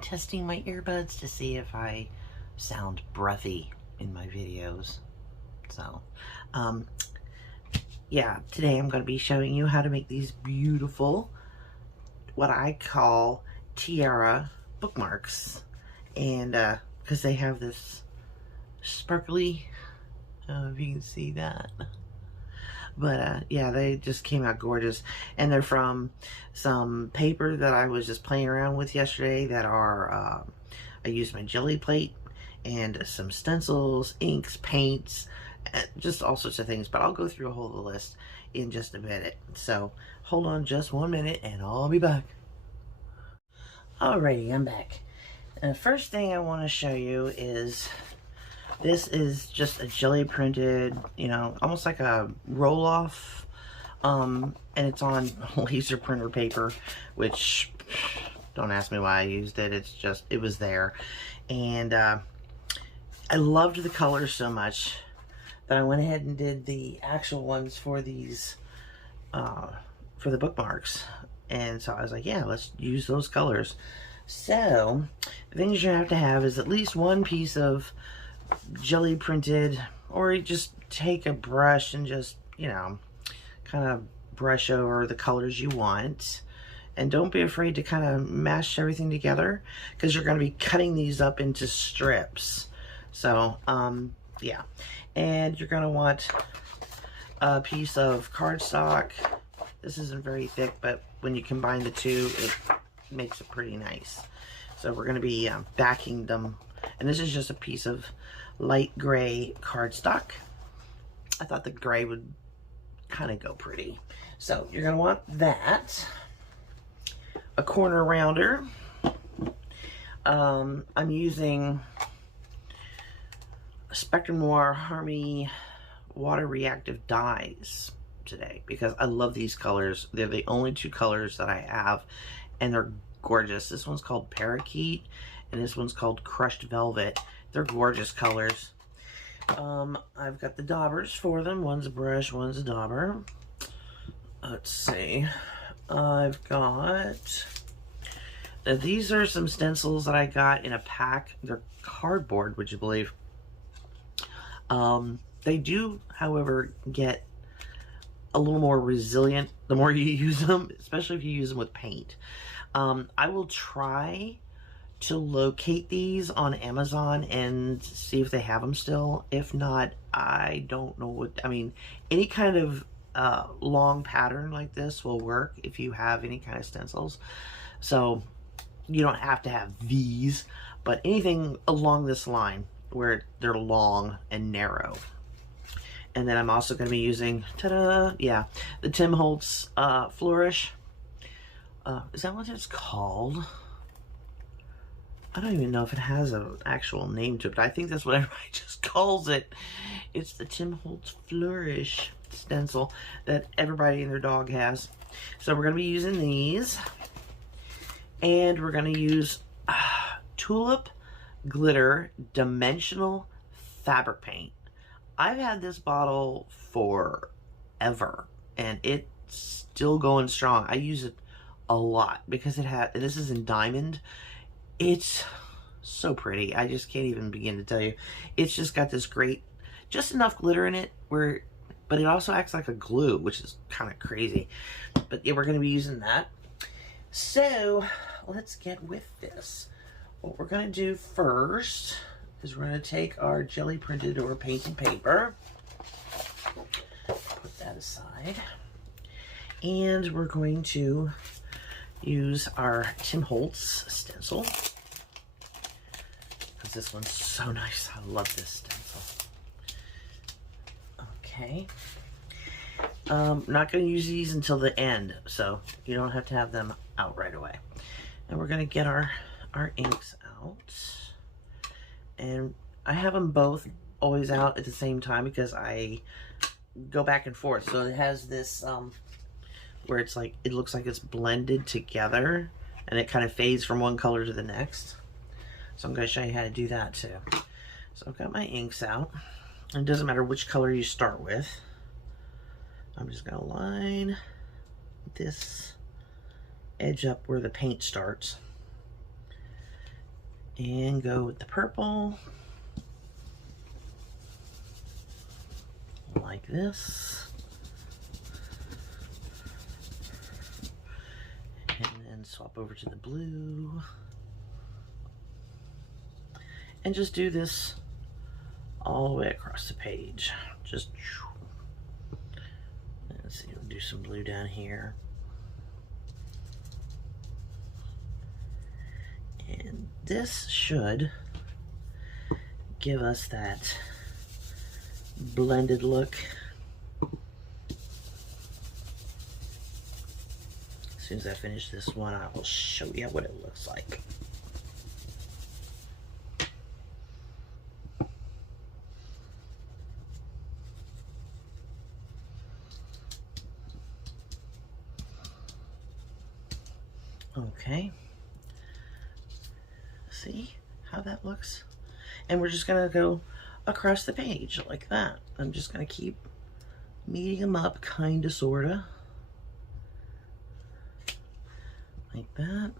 testing my earbuds to see if I sound breathy in my videos. So, yeah, today I'm going to be showing you how to make these beautiful, what I call Tiara bookmarks. And, because they have this sparkly, I don't know if you can see that. But yeah, they just came out gorgeous, and they're from some paper that I was just playing around with yesterday that are I used my jelly plate and some stencils, inks, paints, just all sorts of things, but I'll go through a whole list in just a minute. So hold on just 1 minute and I'll be back. Alrighty, I'm back. And the first thing I want to show you is this is just a jelly printed, you know, almost like a roll-off, and it's on laser printer paper, which, don't ask me why I used it, it's just, it was there. And I loved the colors so much that I went ahead and did the actual ones for these, for the bookmarks. And so I was like, yeah, let's use those colors. So, the things you have to have is at least one piece of jelly printed, or you just take a brush and just, you know, kind of brush over the colors you want. And don't be afraid to kind of mash everything together, because you're going to be cutting these up into strips. So, yeah. And you're going to want a piece of cardstock. This isn't very thick, but when you combine the two, it makes it pretty nice. So we're going to be backing them. And this is just a piece of light gray cardstock. I thought the gray would kind of go pretty. So you're going to want that. A corner rounder. I'm using Spectrum Noir Harmony water reactive dyes today because I love these colors. They're the only two colors that I have, and they're gorgeous. This one's called Parakeet, and this one's called Crushed Velvet. They're gorgeous colors. I've got the daubers for them. One's a brush, one's a dauber. Let's see. I've got... these are some stencils that I got in a pack. They're cardboard, would you believe? They do, however, get a little more resilient the more you use them, especially if you use them with paint. I will try to locate these on Amazon and see if they have them still. If not, I don't know what, I mean, any kind of long pattern like this will work if you have any kind of stencils. So you don't have to have these, but anything along this line where they're long and narrow. And then I'm also going to be using, ta-da, yeah, the Tim Holtz Flourish. Is that what it's called? I don't even know if it has an actual name to it, but I think that's what everybody just calls it. It's the Tim Holtz Flourish stencil that everybody and their dog has. So we're going to be using these. And we're going to use Tulip Glitter Dimensional Fabric Paint. I've had this bottle forever, and it's still going strong. I use it a lot because it had, and this is in diamond. It's so pretty. I just can't even begin to tell you. It's just got this great, just enough glitter in it where, but it also acts like a glue, which is kind of crazy. But yeah, we're going to be using that. So let's get with this. What we're going to do first is we're going to take our jelly printed or painted paper, put that aside, and we're going to use our Tim Holtz stencil, because this one's so nice. I love this stencil. Okay. I'm not going to use these until the end, so you don't have to have them out right away. And we're going to get our inks out. And I have them both always out at the same time because I go back and forth. So it has this where it's like, it looks like it's blended together and it kind of fades from one color to the next. So I'm going to show you how to do that too. So I've got my inks out. And it doesn't matter which color you start with. I'm just going to line this edge up where the paint starts. And go with the purple. Like this. And then swap over to the blue. And just do this all the way across the page. Just, let's see, we'll do some blue down here. And this should give us that blended look. As soon as I finish this one, I will show you what it looks like. Okay. See how that looks? And we're just gonna go across the page like that. I'm just gonna keep meeting them up, kinda, sorta. Like that.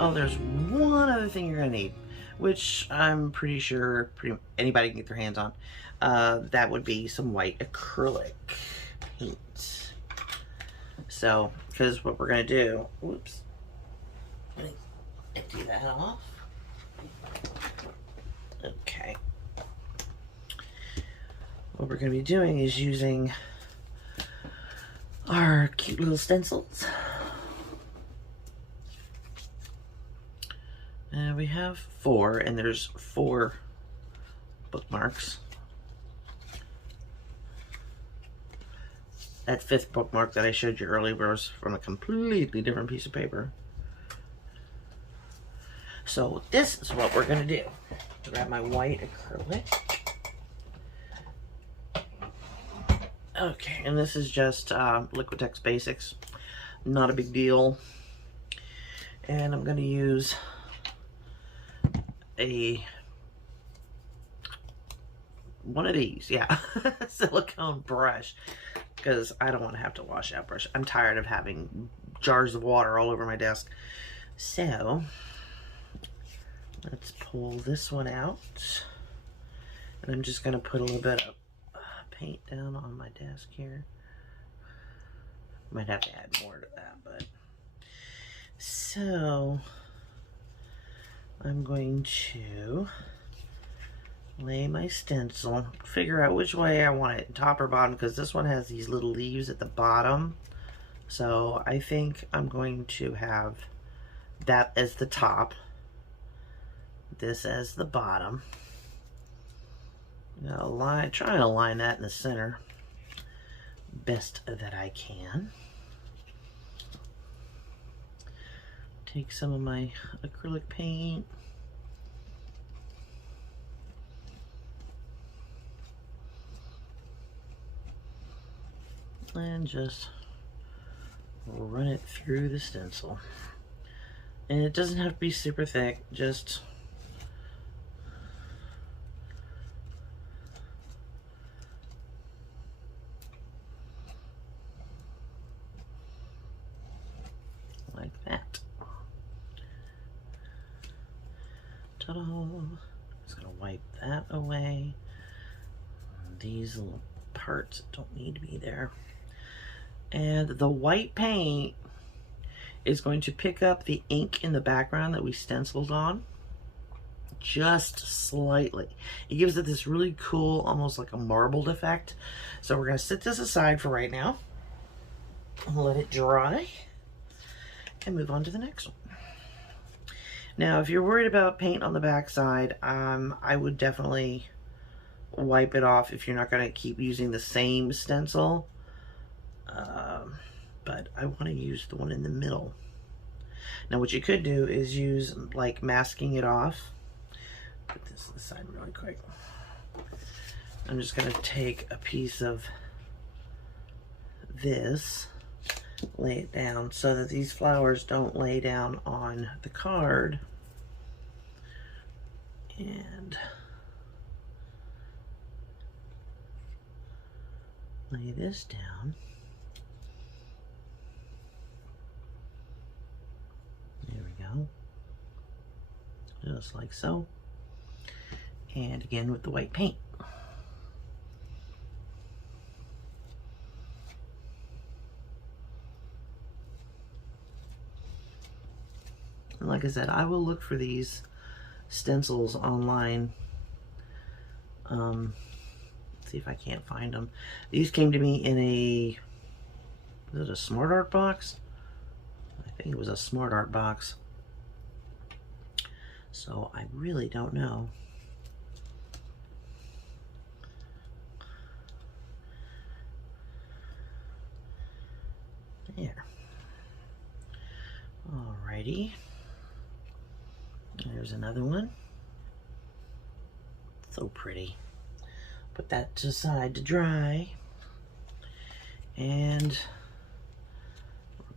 Oh, there's one other thing you're gonna need, which I'm pretty sure anybody can get their hands on. That would be some white acrylic paint. So, because what we're gonna do, whoops, let me empty that off. Okay. What we're gonna be doing is using our cute little stencils. And we have 4, and there's 4 bookmarks. That 5th bookmark that I showed you earlier was from a completely different piece of paper. So this is what we're gonna do. Grab my white acrylic. Okay, and this is just Liquitex Basics. Not a big deal. And I'm gonna use one of these, yeah, silicone brush, because I don't want to have to wash out brush. I'm tired of having jars of water all over my desk. So let's pull this one out, and I'm just going to put a little bit of paint down on my desk here. Might have to add more to that, but so I'm going to lay my stencil, figure out which way I want it, top or bottom, because this one has these little leaves at the bottom. So I think I'm going to have that as the top, this as the bottom. Try and align that in the center best that I can. Take some of my acrylic paint. And just run it through the stencil. And it doesn't have to be super thick, just like that. Ta-da! Just gonna wipe that away. These little parts don't need to be there. And the white paint is going to pick up the ink in the background that we stenciled on just slightly. It gives it this really cool, almost like a marbled effect. So we're going to set this aside for right now, let it dry, and move on to the next one. Now, if you're worried about paint on the back side, I would definitely wipe it off if you're not going to keep using the same stencil. But I want to use the one in the middle. Now what you could do is use like masking it off. Put this to the side really quick. I'm just going to take a piece of this, lay it down so that these flowers don't lay down on the card. And lay this down. There we go. Just like so. And again with the white paint. And like I said, I will look for these stencils online. See if I can't find them. These came to me in a, was it a Smart Art box? I think it was a Smart Art box. So I really don't know. There. Alrighty. There's another one. So pretty. Put that to the side to dry. And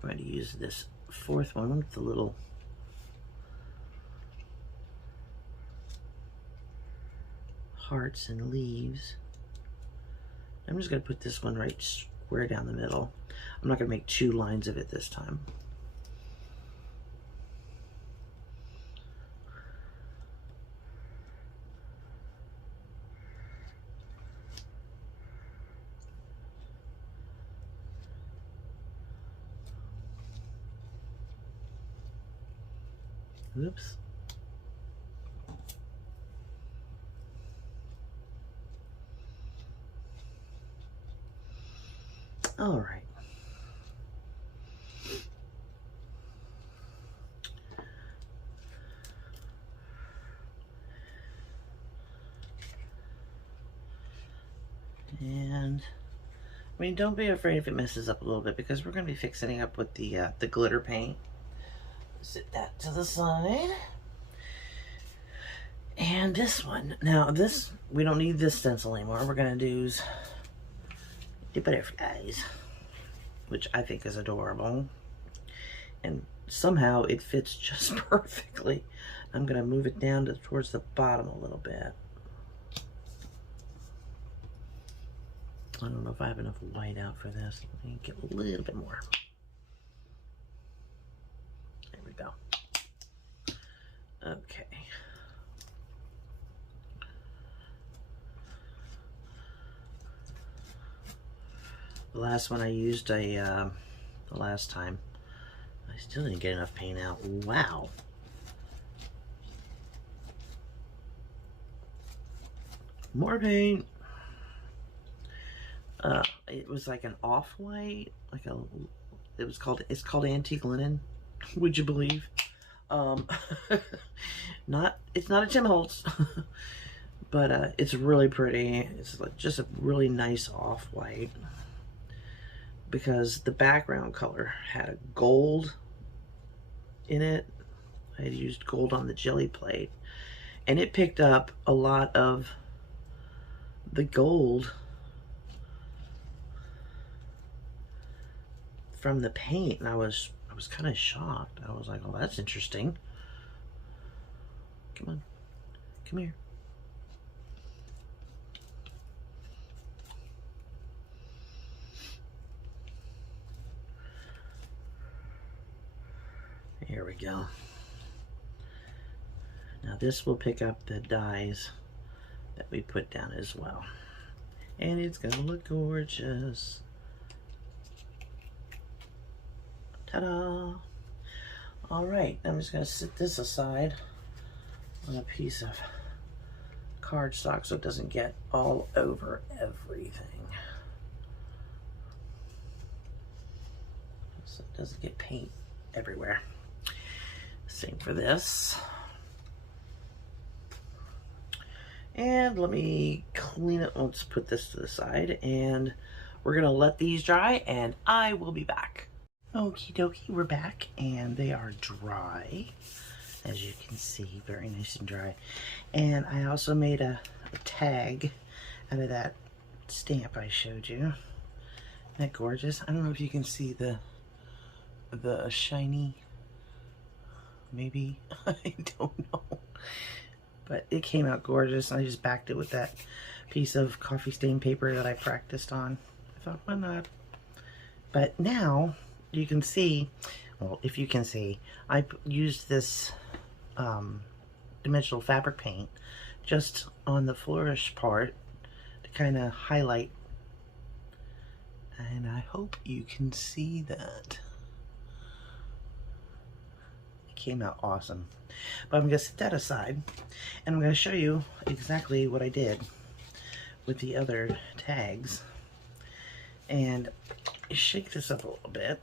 we're going to use this fourth one with the little hearts and leaves. I'm just going to put this one right square down the middle. I'm not going to make two lines of it this time. Oops. All right. And I mean, don't be afraid if it messes up a little bit, because we're going to be fixing it up with the glitter paint. Set that to the side. And this one, now this, we don't need this stencil anymore. We're going to do the butterflies, which I think is adorable. And somehow it fits just perfectly. I'm going to move it down towards the bottom a little bit. I don't know if I have enough white out for this. Let me get a little bit more. There we go. Okay. The last one I used the last time, I still didn't get enough paint out. Wow. More paint. It was like an off-white, it's called antique linen. Would you believe? It's not a Tim Holtz, but it's really pretty. It's like just a really nice off-white, because the background color had a gold in it. I had used gold on the jelly plate, and it picked up a lot of the gold from the paint, and I was kind of shocked. I was like, oh, that's interesting. Come on, come here. Here we go. Now this will pick up the dyes that we put down as well, and it's gonna look gorgeous. Ta-da! All right, I'm just gonna sit this aside on a piece of cardstock so it doesn't get all over everything. So it doesn't get paint everywhere. Same for this. And let me clean it. Let's put this to the side, and we're gonna let these dry, and I will be back. Okie dokie, we're back, and they are dry, as you can see, very nice and dry. And I also made a tag out of that stamp I showed you. Isn't that gorgeous? I don't know if you can see the shiny, maybe, I don't know. But it came out gorgeous. I just backed it with that piece of coffee stain paper that I practiced on. I thought, why not? But now you can see, well, if you can see, I used this dimensional fabric paint just on the flourish part to kind of highlight. And I hope you can see that. It came out awesome. But I'm going to set that aside, and I'm going to show you exactly what I did with the other tags. And shake this up a little bit.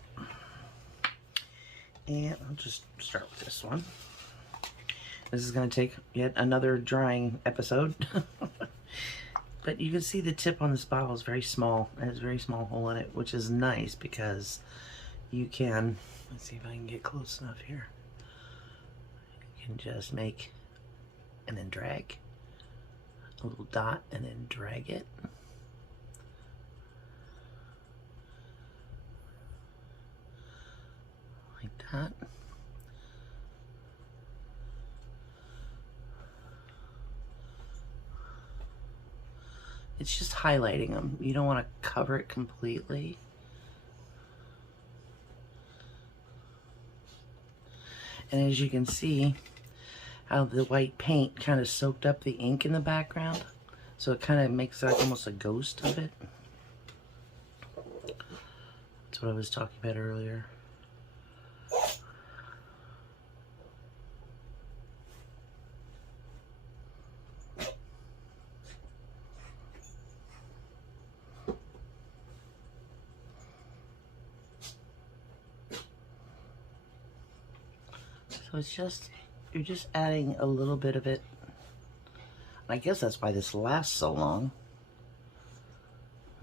And I'll just start with this one. This is going to take yet another drying episode. But you can see the tip on this bottle is very small. It has a very small hole in it, which is nice because you can, let's see if I can get close enough here. You can just make and then drag a little dot and then drag it. Like that. It's just highlighting them. You don't want to cover it completely. And as you can see, how the white paint kind of soaked up the ink in the background. So it kind of makes like almost a ghost of it. That's what I was talking about earlier. So it's just, you're just adding a little bit of it. I guess that's why this lasts so long.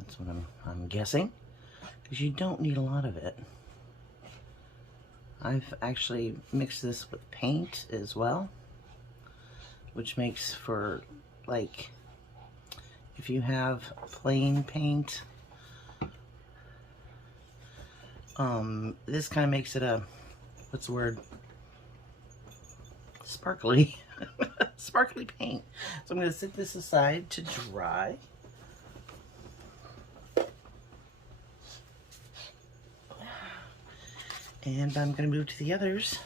That's what I'm guessing, because you don't need a lot of it. I've actually mixed this with paint as well, which makes for, like, if you have plain paint, this kind of makes it a, what's the word? Sparkly. Sparkly paint. So I'm going to set this aside to dry. And I'm going to move to the others.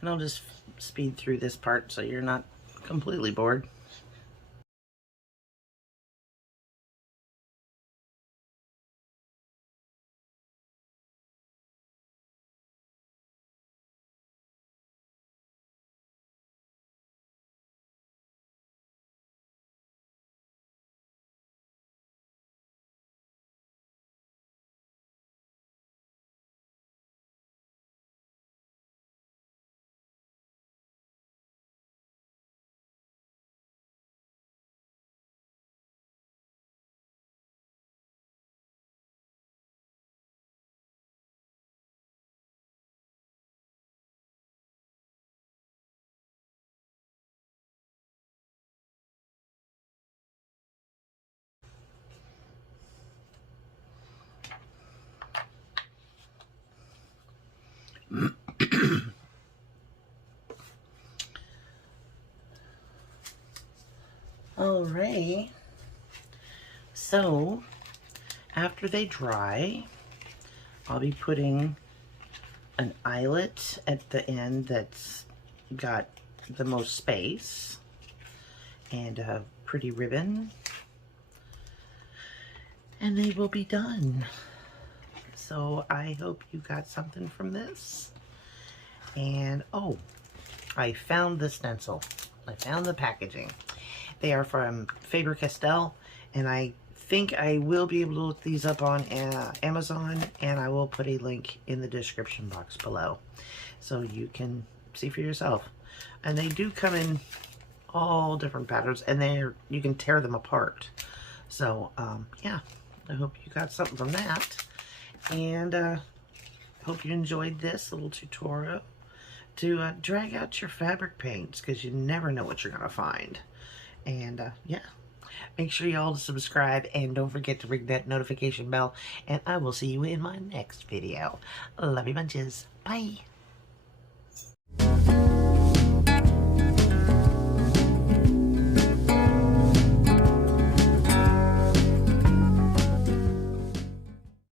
And I'll just speed through this part so you're not completely bored. Alright, so after they dry, I'll be putting an eyelet at the end that's got the most space, and a pretty ribbon, and they will be done. So I hope you got something from this. And oh, I found the stencil. I found the packaging. They are from Faber-Castell, and I think I will be able to look these up on Amazon, and I will put a link in the description box below so you can see for yourself. And they do come in all different patterns, and you can tear them apart. So yeah, I hope you got something from that, and hope you enjoyed this little tutorial to drag out your fabric paints, because you never know what you're gonna find. And yeah, make sure you all subscribe, and don't forget to ring that notification bell, and I will see you in my next video. Love you bunches. Bye.